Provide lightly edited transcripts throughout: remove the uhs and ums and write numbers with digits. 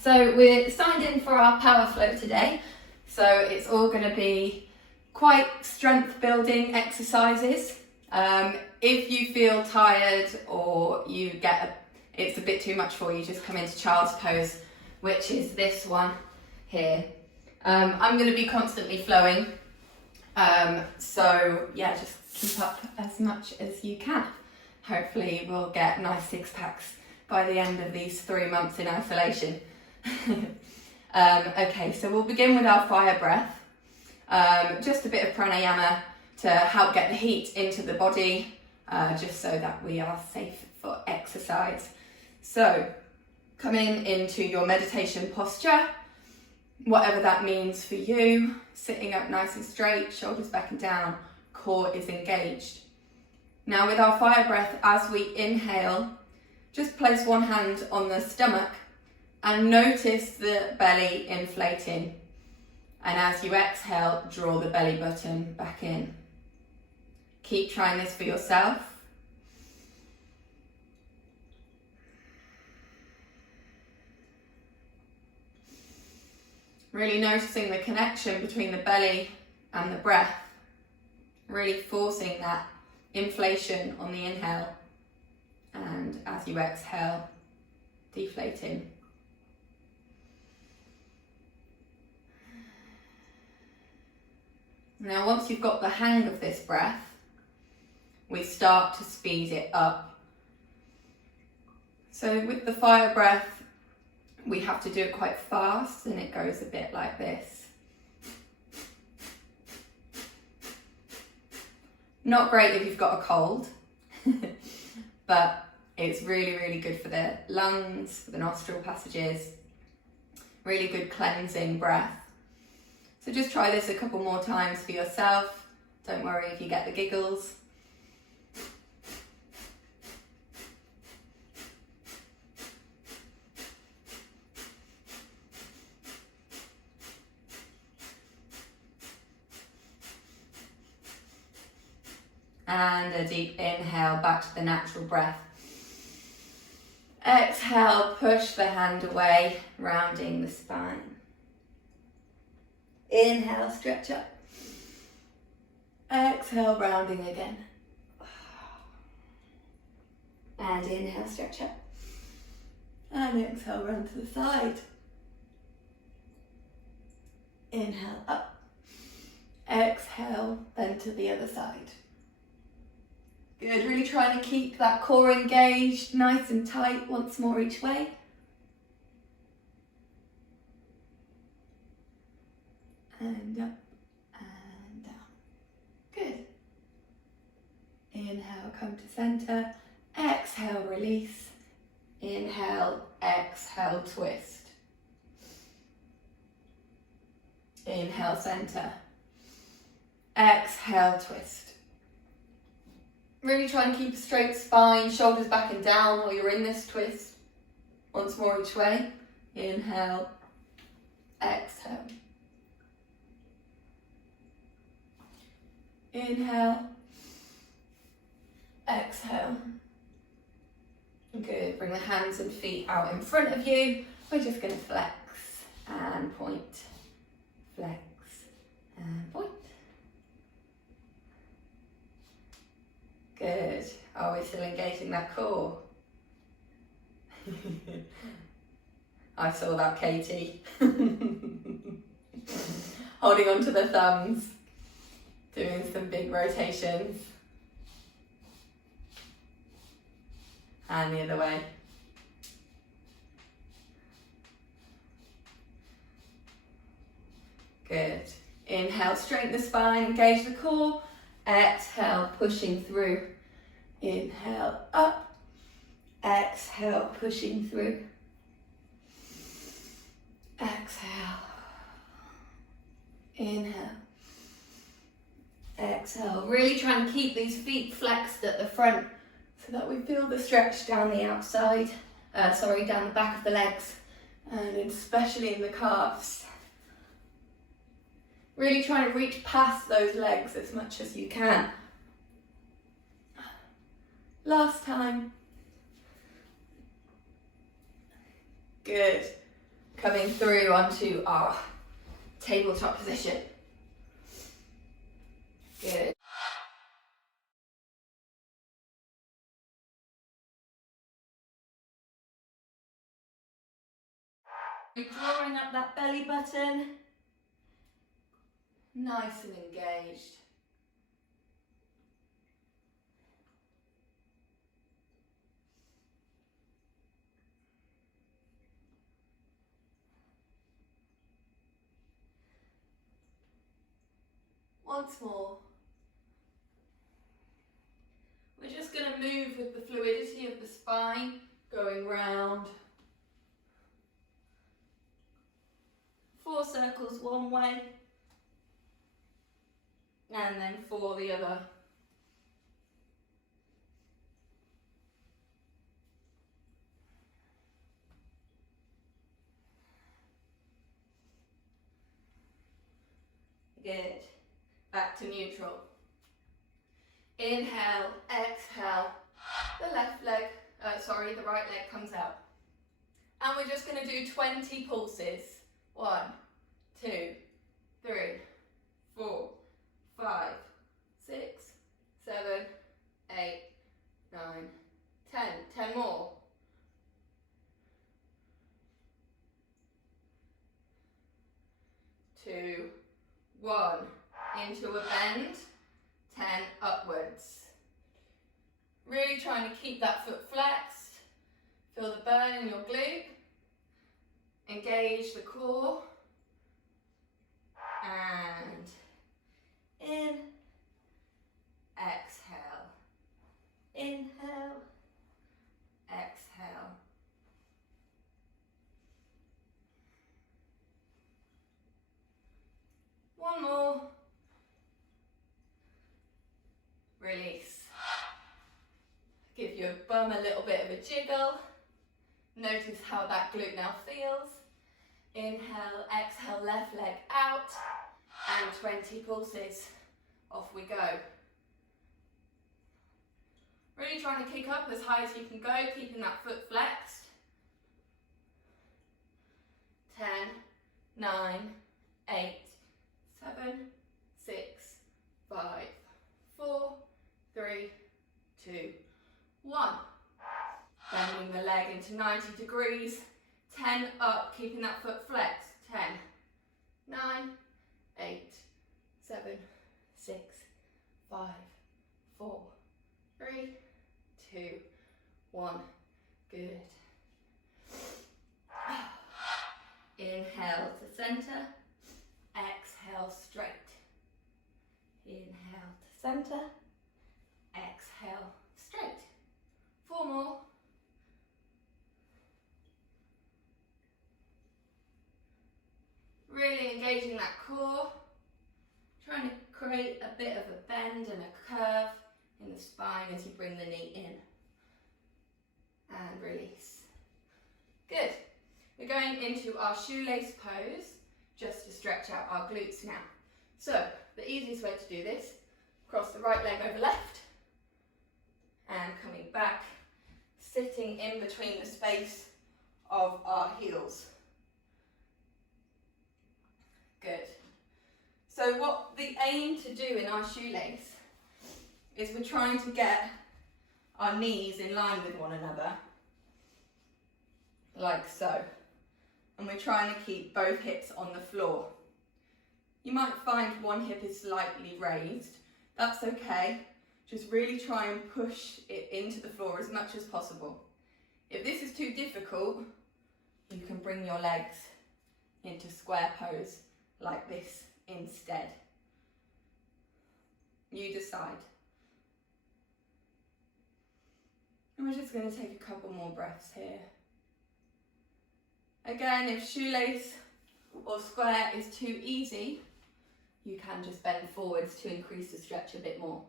So we're signed in for our power flow today. So it's all going to be quite strength building exercises. If you feel tired or it's a bit too much for you, just come into child's pose, which is this one here. I'm going to be constantly flowing. So yeah, just keep up as much as you can. Hopefully we'll get nice six packs by the end of these 3 months in isolation. Okay, so we'll begin with our fire breath. Just a bit of pranayama to help get the heat into the body, just so that we are safe for exercise. So coming into your meditation posture, whatever that means for you, sitting up nice and straight, shoulders back and down, core is engaged. Now with our fire breath, as we inhale, just place one hand on the stomach and notice the belly inflating. And as you exhale, draw the belly button back in. Keep trying this for yourself. Really noticing the connection between the belly and the breath. Really forcing that inflation on the inhale. And as you exhale, deflating. Now, once you've got the hang of this breath, we start to speed it up. So with the fire breath, we have to do it quite fast, and it goes a bit like this. Not great if you've got a cold, but it's really, really good for the lungs, for the nostril passages. Really good cleansing breath. So just try this a couple more times for yourself. Don't worry if you get the giggles. And a deep inhale back to the natural breath. Exhale, push the hand away, rounding the spine. Inhale, stretch up. Exhale, rounding again. And inhale, stretch up. And exhale, round to the side. Inhale, up. Exhale, then to the other side. Good, really trying to keep that core engaged, nice and tight, once more each way. And up and down. Good. Inhale, come to center. Exhale, release. Inhale, exhale, twist. Inhale, center. Exhale, twist. Really try and keep a straight spine, shoulders back and down while you're in this twist. Once more each way. Inhale, exhale. Inhale, exhale. Good, bring the hands and feet out in front of you. We're just going to flex and point. Flex and point. Good. Are we still engaging that core? I saw that, Katie. Holding on to the thumbs. Doing some big rotations. And the other way. Good. Inhale, straighten the spine, engage the core. Exhale, pushing through. Inhale, up. Exhale, pushing through. Exhale. Inhale. Exhale. Really try and keep these feet flexed at the front so that we feel the stretch down the outside, down the back of the legs, and especially in the calves. Really trying to reach past those legs as much as you can. Last time. Good. Coming through onto our tabletop position. Good. Drawing up that belly button. Nice and engaged. Once more. We're just going to move with the fluidity of the spine, going round. 4 circles one way, and then 4 the other. Good. Back to neutral. Inhale, exhale. The the right leg comes out. And we're just going to do 20 pulses. 1, 2, 3, 4, 5, 6, 7, 8, 9, 10. 10 more. 2, 1. Into a bend. 10 upwards. Really trying to keep that foot flexed. Feel the burn in your glute. Engage the core. And in. Exhale. Inhale. Exhale. One more. Release. Give your bum a little bit of a jiggle. Notice how that glute now feels. Inhale, exhale, left leg out. And 20 pulses. Off we go. Really trying to kick up as high as you can go, keeping that foot flexed. 10, 9, 8, 7, 6, 5, 4, 3, 2, 1. Bending the leg into 90 degrees. 10 up, keeping that foot flexed. 10, 9, 8, 7, 6, 5, 4, 3, 2, 1. Good. Inhale to center. Exhale straight. Inhale to center. Exhale straight. 4 more. Really engaging that core. Trying to create a bit of a bend and a curve in the spine as you bring the knee in. And release. Good. We're going into our shoelace pose just to stretch out our glutes now. So the easiest way to do this, cross the right leg over left and coming back, sitting in between the space of our heels. Good. So what the aim to do in our shoelace is we're trying to get our knees in line with one another, like so. And we're trying to keep both hips on the floor. You might find one hip is slightly raised. That's okay. Just really try and push it into the floor as much as possible. If this is too difficult, you can bring your legs into square pose like this instead. You decide. And we're just going to take a couple more breaths here. Again, if shoelace or square is too easy, you can just bend forwards to increase the stretch a bit more.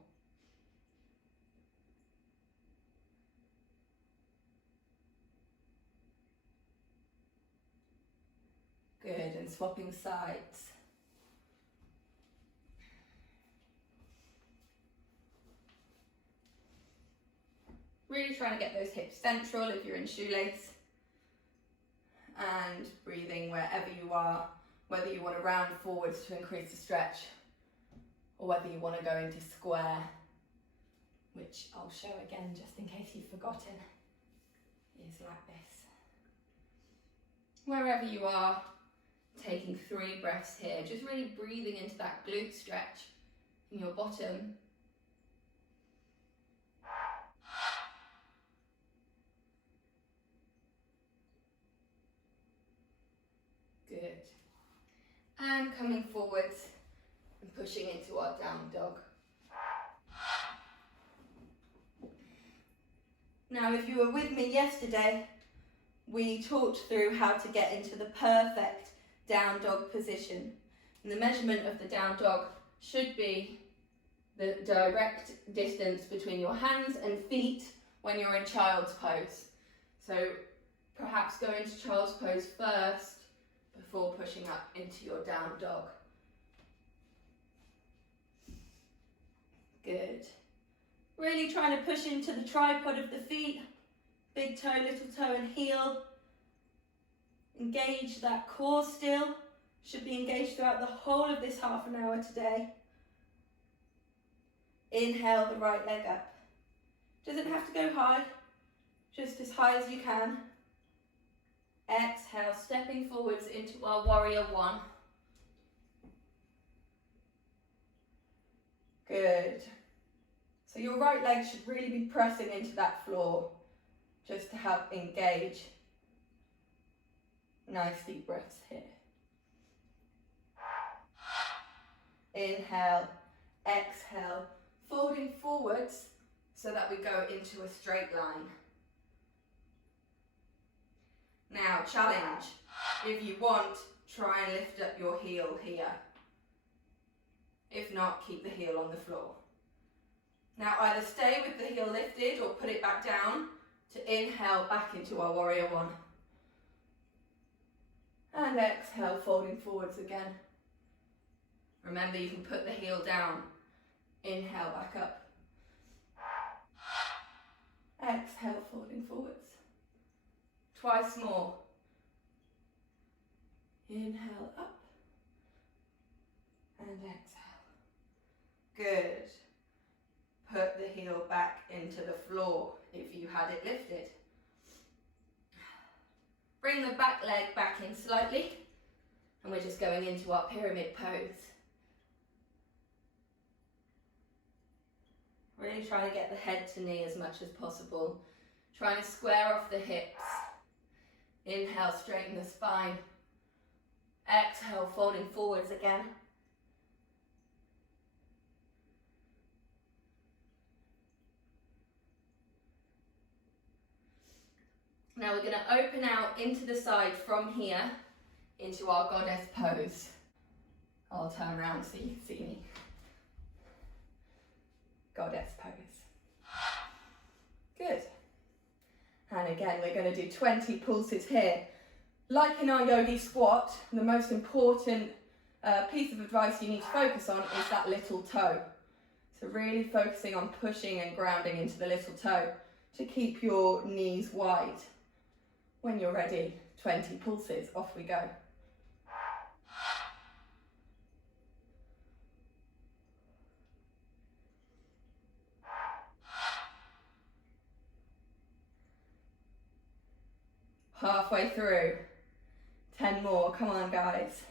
Good, and swapping sides. Really trying to get those hips central if you're in shoelace. And breathing wherever you are, whether you want to round forwards to increase the stretch or whether you want to go into square, which I'll show again just in case you've forgotten, is like this. Wherever you are, taking 3 breaths here, just really breathing into that glute stretch in your bottom. Good. And coming forwards and pushing into our down dog. Now, if you were with me yesterday, we talked through how to get into the perfect down dog position. And the measurement of the down dog should be the direct distance between your hands and feet when you're in child's pose. So perhaps go into child's pose first before pushing up into your down dog. Good. Really trying to push into the tripod of the feet, big toe, little toe and heel. Engage that core still, should be engaged throughout the whole of this half an hour today. Inhale the right leg up. Doesn't have to go high, just as high as you can. Exhale, stepping forwards into our warrior one. Good. So your right leg should really be pressing into that floor just to help engage. Nice deep breaths here. Inhale, exhale, folding forwards so that we go into a straight line. Now, challenge. If you want, try and lift up your heel here. If not, keep the heel on the floor. Now, either stay with the heel lifted or put it back down to inhale back into our warrior one. And exhale, folding forwards again. Remember, you can put the heel down. Inhale, back up. Exhale, folding forwards. Twice more. Inhale, up. And exhale. Good. Put the heel back into the floor if you had it lifted. Bring the back leg back in slightly, and we're just going into our pyramid pose. Really trying to get the head to knee as much as possible. Trying to square off the hips. Inhale, straighten the spine. Exhale, folding forwards again. Now we're going to open out into the side from here into our goddess pose. I'll turn around so you can see me. Goddess pose. Good. And again, we're going to do 20 pulses here. Like in our yogi squat, the most important piece of advice you need to focus on is that little toe. So really focusing on pushing and grounding into the little toe to keep your knees wide. When you're ready, 20 pulses, off we go. Halfway through, 10 more, come on guys.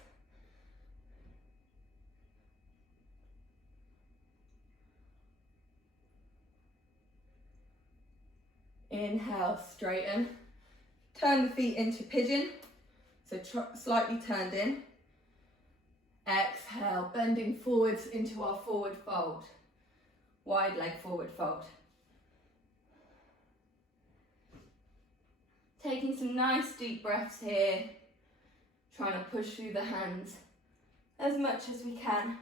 Inhale, straighten. Turn the feet into pigeon, so slightly turned in. Exhale, bending forwards into our forward fold. Wide leg forward fold. Taking some nice deep breaths here. Trying to push through the hands as much as we can.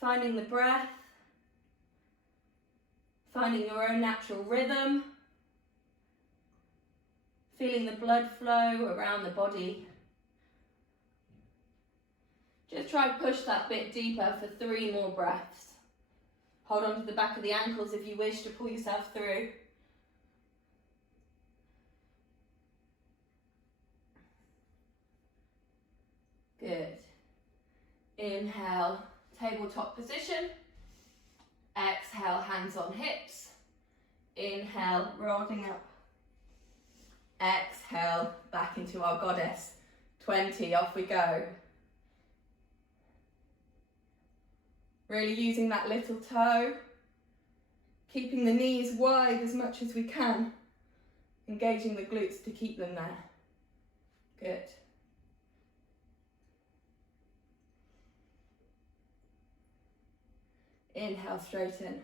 Finding the breath. Finding your own natural rhythm. Feeling the blood flow around the body. Just try to push that bit deeper for 3 more breaths. Hold on to the back of the ankles if you wish to pull yourself through. Good. Inhale, tabletop position. Exhale, hands on hips. Inhale, rolling up. Exhale, back into our goddess. 20, off we go. Really using that little toe. Keeping the knees wide as much as we can. Engaging the glutes to keep them there. Good. Inhale, straighten.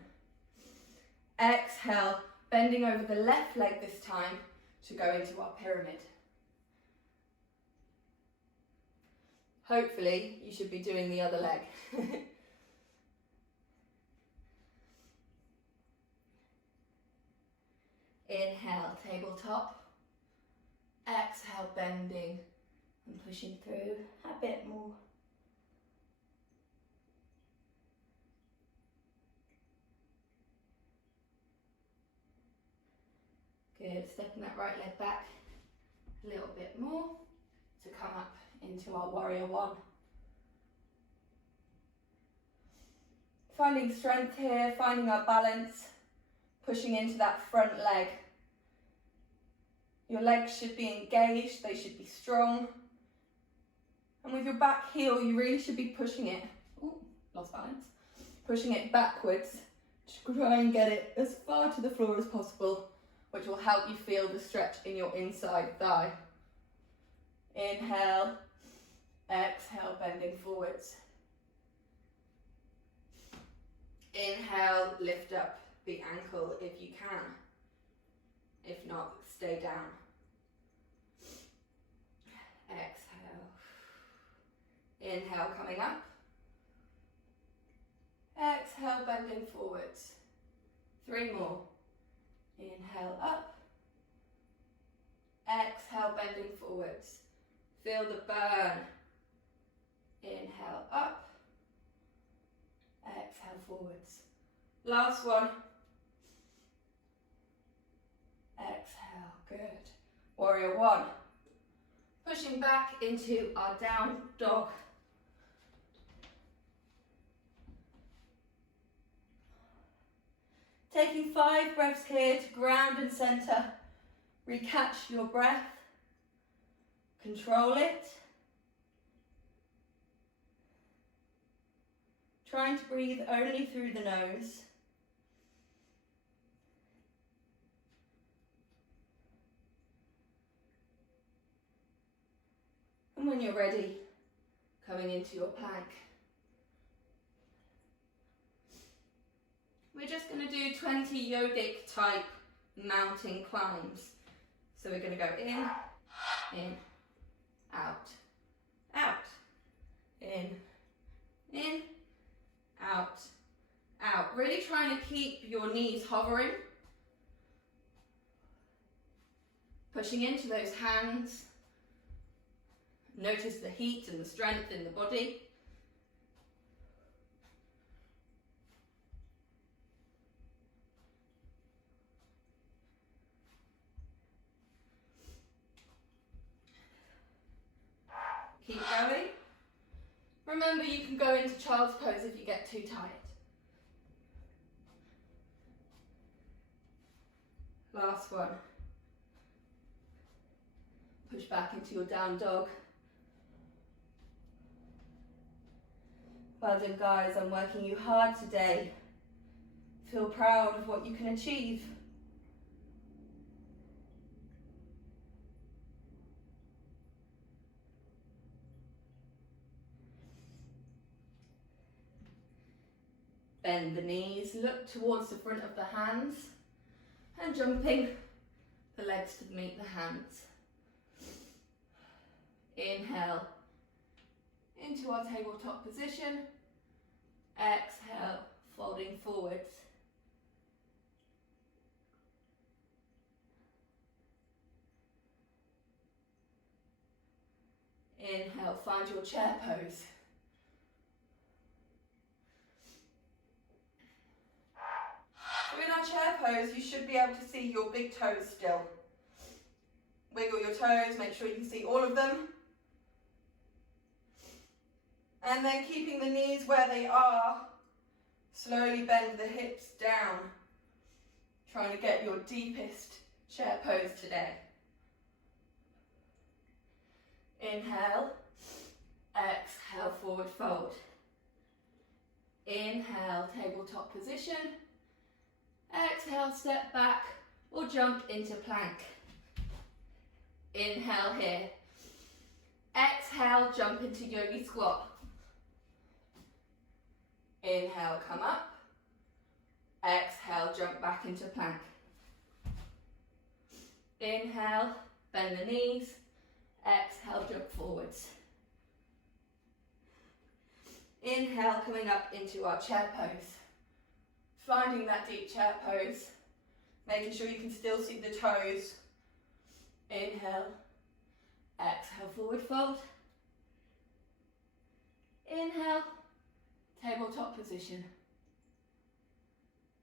Exhale, bending over the left leg this time to go into our pyramid. Hopefully, you should be doing the other leg. Inhale, tabletop. Exhale, bending and pushing through a bit more. Good, stepping that right leg back a little bit more to come up into our warrior one. Finding strength here, finding our balance, pushing into that front leg. Your legs should be engaged, they should be strong. And with your back heel, you really should be pushing it, ooh, lost balance, pushing it backwards to try and get it as far to the floor as possible, which will help you feel the stretch in your inside thigh. Inhale, exhale, bending forwards. Inhale, lift up the ankle if you can. If not, stay down. Exhale. Inhale, coming up. Exhale, bending forwards. 3 more. Inhale, up. Exhale, bending forwards. Feel the burn. Inhale, up. Exhale, forwards. Last one. Exhale, good. Warrior one. Pushing back into our down dog. Taking 5 breaths here to ground and center. Recatch your breath. Control it. Trying to breathe only through the nose. And when you're ready, coming into your plank. We're just going to do 20 yogic type mountain climbs. So we're going to go in, out, out, in, out, out. Really trying to keep your knees hovering. Pushing into those hands. Notice the heat and the strength in the body. Keep going. Remember, you can go into child's pose if you get too tired. Last one. Push back into your down dog. Well done, guys. I'm working you hard today. Feel proud of what you can achieve. Bend the knees, look towards the front of the hands and jumping the legs to meet the hands. Inhale into our tabletop position. Exhale, folding forwards. Inhale, find your chair pose. So in our chair pose, you should be able to see your big toes still. Wiggle your toes, make sure you can see all of them. And then keeping the knees where they are, slowly bend the hips down, trying to get your deepest chair pose today. Inhale, exhale, forward fold. Inhale, tabletop position. Exhale, step back or jump into plank. Inhale here. Exhale, jump into yogi squat. Inhale, come up. Exhale, jump back into plank. Inhale, bend the knees. Exhale, jump forwards. Inhale, coming up into our chair pose. Finding that deep chair pose. Making sure you can still see the toes. Inhale. Exhale, forward fold. Inhale, tabletop position.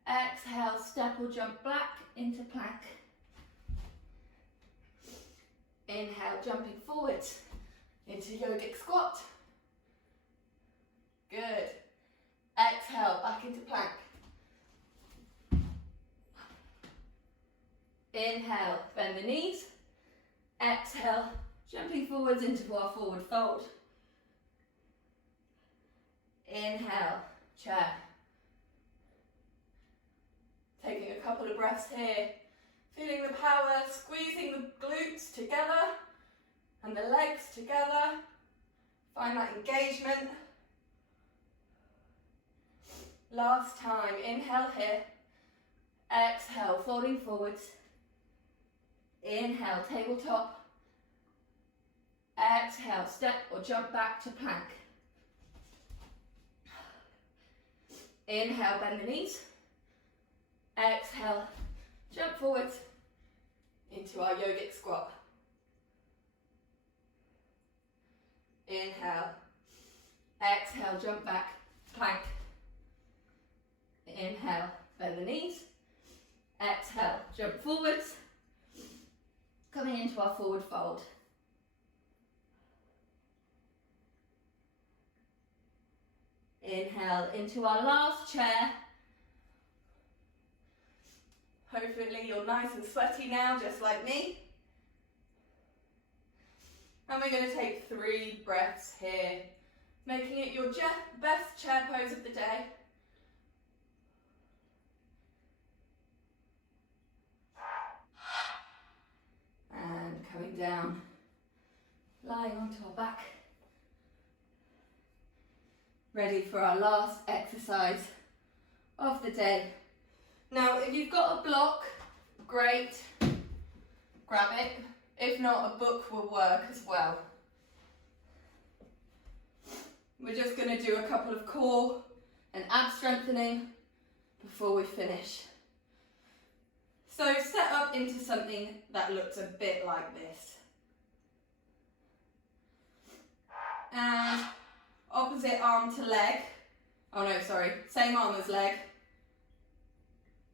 Exhale, step or jump back into plank. Inhale, jumping forwards into yogic squat. Good. Exhale, back into plank. Inhale, bend the knees. Exhale, jumping forwards into our forward fold. Inhale, chair. Taking a couple of breaths here. Feeling the power, squeezing the glutes together and the legs together. Find that engagement. Last time, inhale here. Exhale, folding forwards. Inhale, tabletop. Exhale, step or jump back to plank. Inhale, bend the knees. Exhale, jump forwards into our yogic squat. Inhale. Exhale, jump back, plank. Inhale, bend the knees. Exhale, jump forwards. Coming into our forward fold. Inhale into our last chair. Hopefully you're nice and sweaty now, just like me. And we're going to take 3 breaths here, making it your best chair pose of the day. And coming down, lying onto our back. Ready for our last exercise of the day. Now, if you've got a block, great, grab it. If not, a book will work as well. We're just going to do a couple of core and ab strengthening before we finish. So set up into something that looks a bit like this. And opposite arm to leg. Oh no, sorry, same arm as leg.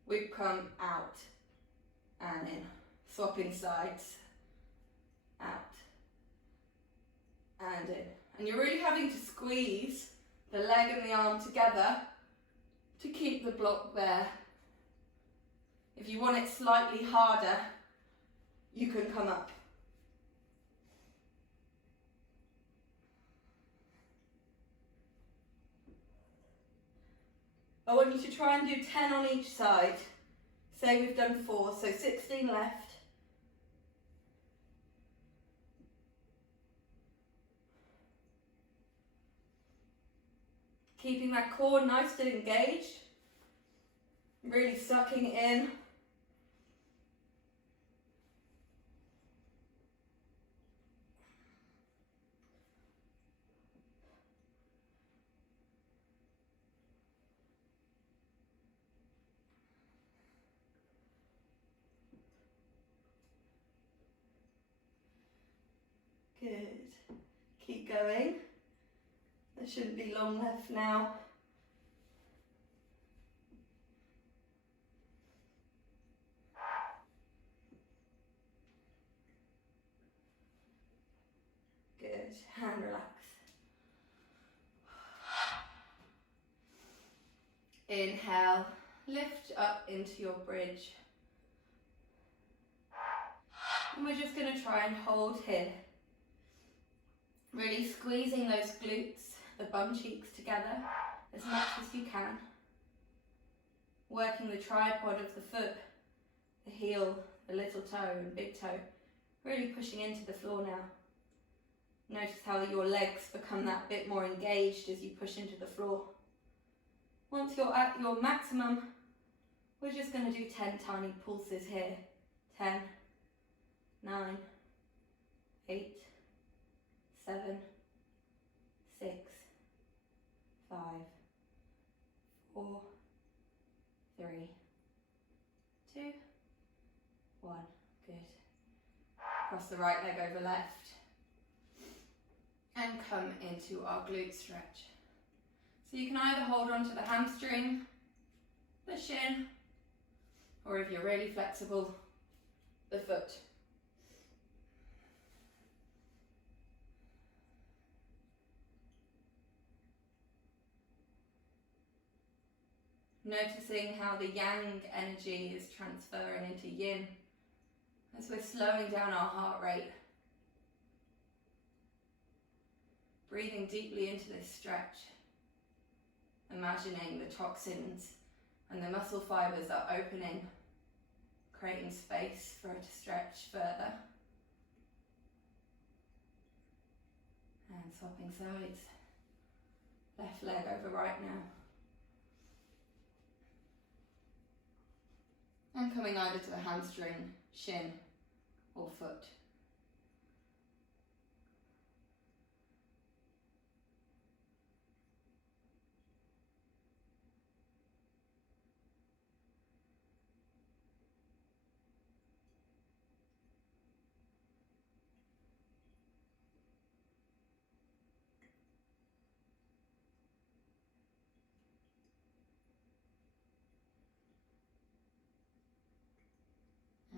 We come out and in, swapping sides, out and in. And you're really having to squeeze the leg and the arm together to keep the block there. If you want it slightly harder, you can come up. I want you to try and do 10 on each side. Say we've done 4, so 16 left. Keeping that core nice and engaged. Really sucking it in. Good. Keep going. There shouldn't be long left now. Good. Hand relax. Inhale, lift up into your bridge. And we're just going to try and hold here. Really squeezing those glutes, the bum cheeks together as much as you can. Working the tripod of the foot, the heel, the little toe and big toe. Really pushing into the floor now. Notice how your legs become that bit more engaged as you push into the floor. Once you're at your maximum, we're just going to do 10 tiny pulses here. 10, 9, 8, 7, 6, 5, 4, 3, 2, 1. Good. Cross the right leg over left. And come into our glute stretch. So you can either hold on to the hamstring, the shin, or if you're really flexible, the foot. Noticing how the yang energy is transferring into yin as we're slowing down our heart rate. Breathing deeply into this stretch. Imagining the toxins and the muscle fibers are opening, creating space for it to stretch further. And swapping sides. Left leg over right now. And coming either to the hamstring, shin, or foot.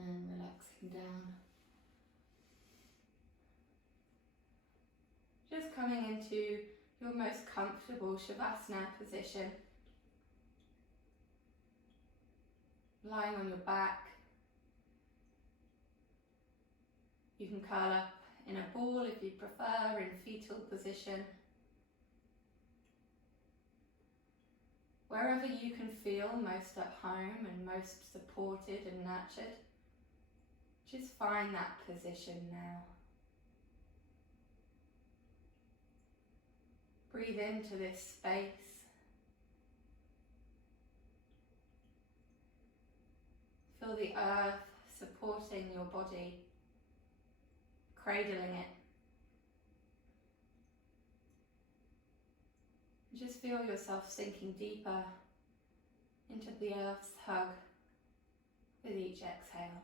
And relaxing down. Just coming into your most comfortable Shavasana position. Lying on your back. You can curl up in a ball if you prefer, in fetal position. Wherever you can feel most at home and most supported and nurtured. Just find that position now. Breathe into this space. Feel the earth supporting your body, cradling it. Just feel yourself sinking deeper into the earth's hug with each exhale.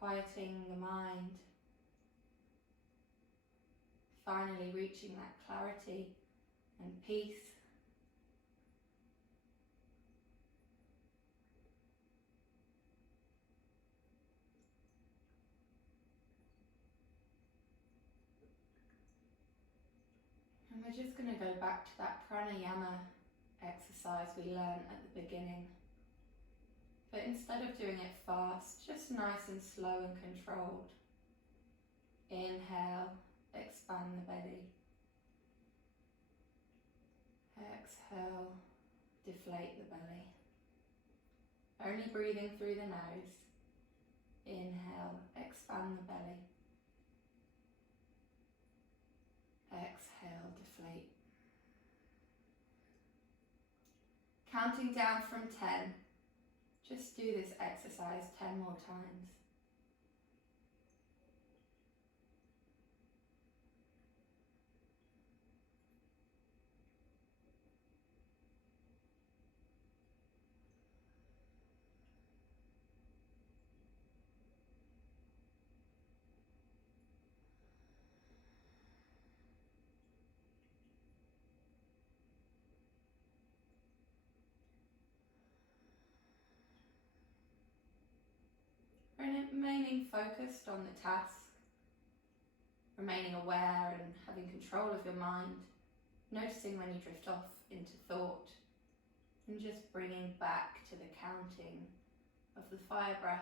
Quieting the mind, finally reaching that clarity and peace. And we're just going to go back to that pranayama exercise we learned at the beginning. But instead of doing it fast, just nice and slow and controlled. Inhale, expand the belly. Exhale, deflate the belly. Only breathing through the nose. Inhale, expand the belly. Exhale, deflate. Counting down from 10. Just do this exercise 10 more times. Remaining focused on the task, remaining aware and having control of your mind, noticing when you drift off into thought, and just bringing back to the counting of the fire breath.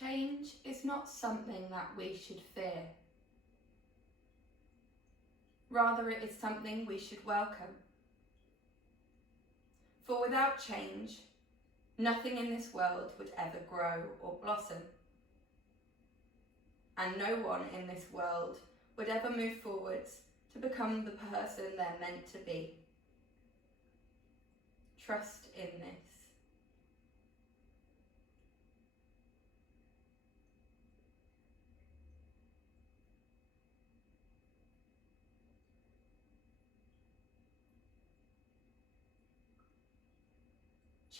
Change is not something that we should fear. Rather, it is something we should welcome. For without change, nothing in this world would ever grow or blossom. And no one in this world would ever move forwards to become the person they're meant to be. Trust in this.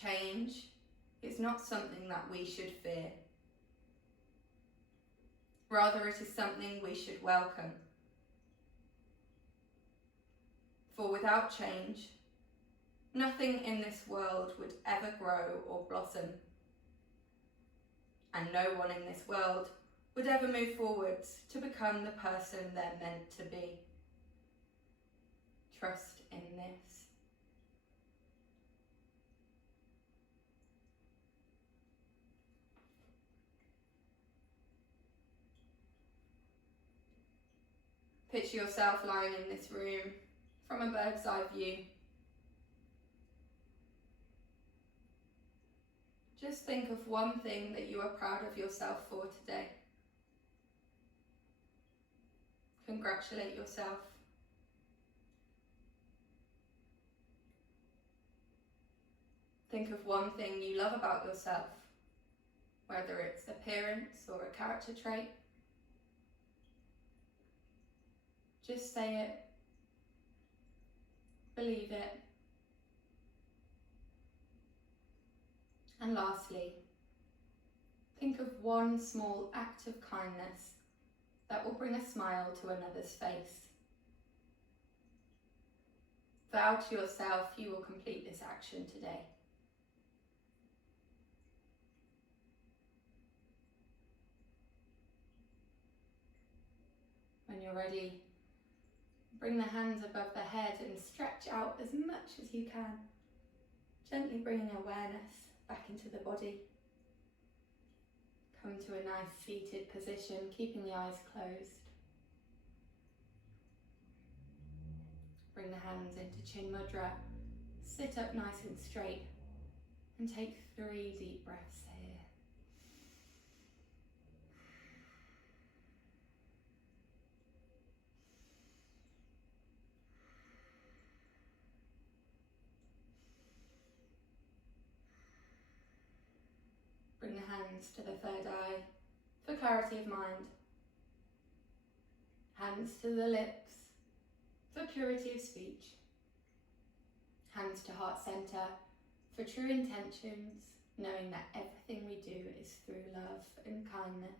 Change is not something that we should fear. Rather, it is something we should welcome. For without change, nothing in this world would ever grow or blossom. And no one in this world would ever move forwards to become the person they're meant to be. Trust in this. Picture yourself lying in this room from a bird's eye view. Just think of one thing that you are proud of yourself for today. Congratulate yourself. Think of one thing you love about yourself, whether it's appearance or a character trait. Just say it, believe it. And lastly, think of one small act of kindness that will bring a smile to another's face. Vow to yourself you will complete this action today. When you're ready, bring the hands above the head and stretch out as much as you can, gently bringing awareness back into the body. Come to a nice seated position, keeping the eyes closed. Bring the hands into Chin Mudra, sit up nice and straight, and take 3 deep breaths here. Bring the hands to the third eye for clarity of mind. Hands to the lips for purity of speech. Hands to heart center for true intentions, knowing that everything we do is through love and kindness.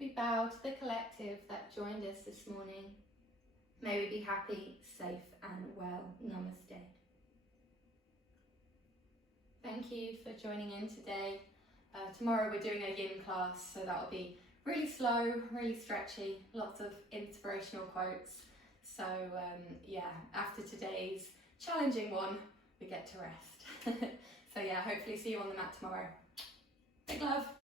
We bow to the collective that joined us this morning. May we be happy, safe and well. Namaste. Thank you for joining in today. Tomorrow we're doing a yin class, so that'll be really slow, really stretchy, lots of inspirational quotes. So after today's challenging one, we get to rest. So hopefully see you on the mat tomorrow. Big love.